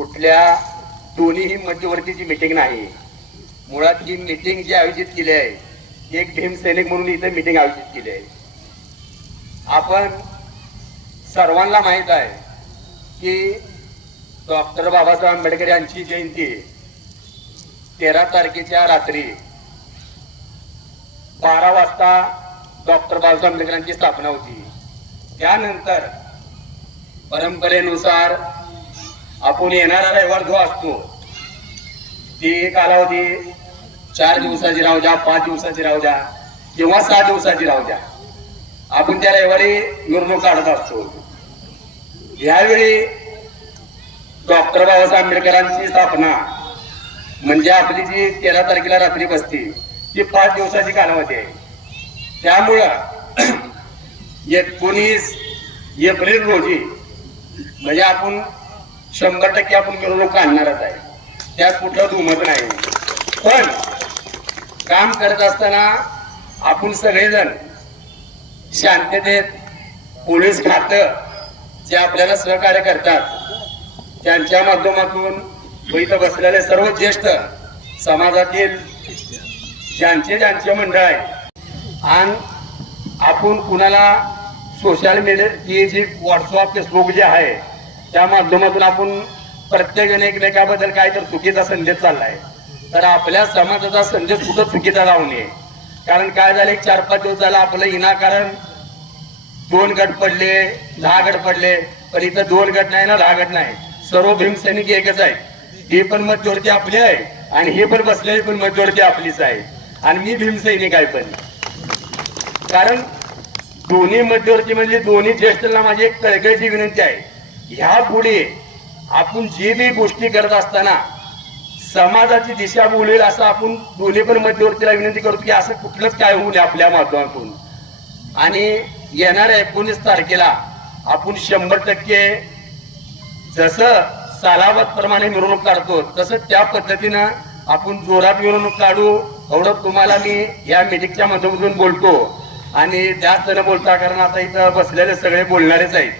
कुठल्या दोन्हीही मध्यवर्तीची मीटिंग नाही। मुळात ही मीटिंग जी आयोजित केली आहे एक भीमसैनिक म्हणून इथे मीटिंग आयोजित केली आहे। आपण सर्वांना माहित आहे की डॉक्टर बाबासाहेब आंबेडकर यांची जयंती 13 तारखेच्या रात्री 12 वाजता डॉक्टर बाबासाहेब आंबेडकरांची स्थापना होती। त्यानंतर परंपरेनुसार आपण येणारा रविवार जो असतो ती कालावधी 4 दिवसाची राहू द्या, 5 दिवसाची राहू द्या किंवा 6 दिवसाची राहू द्या, आपण त्या रविवारी मिरवणूक काढत असतो। यावेळी डॉक्टर बाबासाहेब आंबेडकरांची स्थापना म्हणजे आपली जी 13 तारखेला रात्री बसती ती 5 दिवसाची कालावधी आहे। त्यामुळं 19 एप्रिल रोजी म्हणजे आपण 100% आपण मिरवणूक काढणारच आहे, त्यात कुठलं दुमत नाही। पण काम करत असताना आपण सगळेजण शांततेत पोलीस खातं जे आपल्याला सहकार्य करतात त्यांच्या माध्यमातून इथं बसलेले सर्व ज्येष्ठ समाजातील ज्यांचे मंडळ आहे आणि आपण कुणाला सोशल मीडिया जी व्हॉट्सअप फेसबुक जे आहे त्या माध्यमातून आपण प्रत्येकजण एकमेकाबद्दल काय तर चुकीचा संदेश चाललाय तर आपल्या समाजाचा संदेश कुठं चुकीचा जाऊ नये। कारण काय झालं 4-5 दिवस झाला आपलं विनाकारण 2 गट पडले, 10 गट पडले, पण इथं 2 गट नाही ना 10 गट नाही, सर्व भीमसैनिक एकच आहे। ही पण मध्यवर्ती आपली आहे आणि हे पण बसलेली पण मध्यवर्ती आपलीच आहे आणि मी भीमसैनिक आहे। पण कारण दोन्ही मध्यवर्ती म्हणजे दोन्ही ज्येष्ठांना माझी एक कळकळीची विनंती आहे, ह्या पुढे आपण जे बी गोष्टी करत असताना समाजाची दिशा बोलेल असं आपण दोन्ही पण मध्यवर्तीला विनंती करतो की असं कुठलंच काय होऊ नये आपल्या माध्यमातून। आणि येणाऱ्या 19 तारखेला आपण 100% जसं सालावत प्रमाणे मिरवणूक काढतो तसं त्या पद्धतीनं आपण जोरात मिरवणूक काढू एवढं तुम्हाला मी या मीटिंगच्या माध्यमातून बोलतो। आणि जास्त न बोलता कारण आता इथं बसलेले सगळे बोलणारेच आहेत।